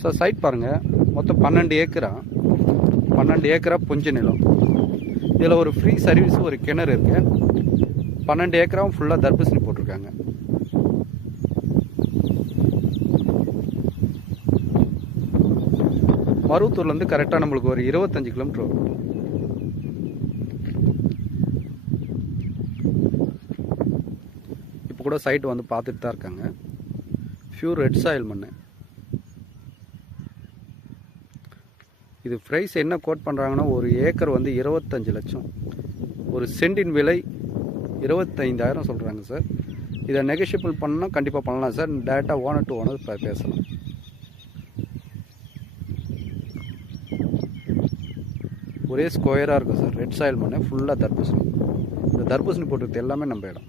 Sir side பாருங்கள், மொத்தம் 12 ஏக்கரா, 12 ஏக்கரா புஞ்ச நிலம். இதில் ஒரு ஃப்ரீ சர்வீஸ், ஒரு கிணறு இருக்குது. 12 ஏக்கராவும் ஃபுல்லாக தர்பூசணி போட்டிருக்காங்க. மருவத்தூர்லேருந்து கரெக்டாக நம்மளுக்கு ஒரு 25 கிலோமீட்டர் வரும். இப்போ கூட சைட்டு வந்து பார்த்துட்டு தான் இருக்காங்க. பியூர் ரெட் சாயில் மண். இது ப்ரைஸ் என்ன கோட் பண்ணுறாங்கன்னா, ஒரு ஏக்கர் வந்து 25 லட்சம், ஒரு சென்டின் விலை 25,000 சொல்கிறாங்க சார். இதை நெகோஷியபிள் பண்ணால் கண்டிப்பாக பண்ணலாம் சார். டேரெக்டாக ஓனர் டு ஓனர் பேசலாம். ஒரே ஸ்கொயராக இருக்கும் சார். ரெட் சாயில் மண், ஃபுல்லாக தர்பூசணி. இந்த தர்பூசணி போட்டுக்கிறது எல்லாமே நம்ம இடம்.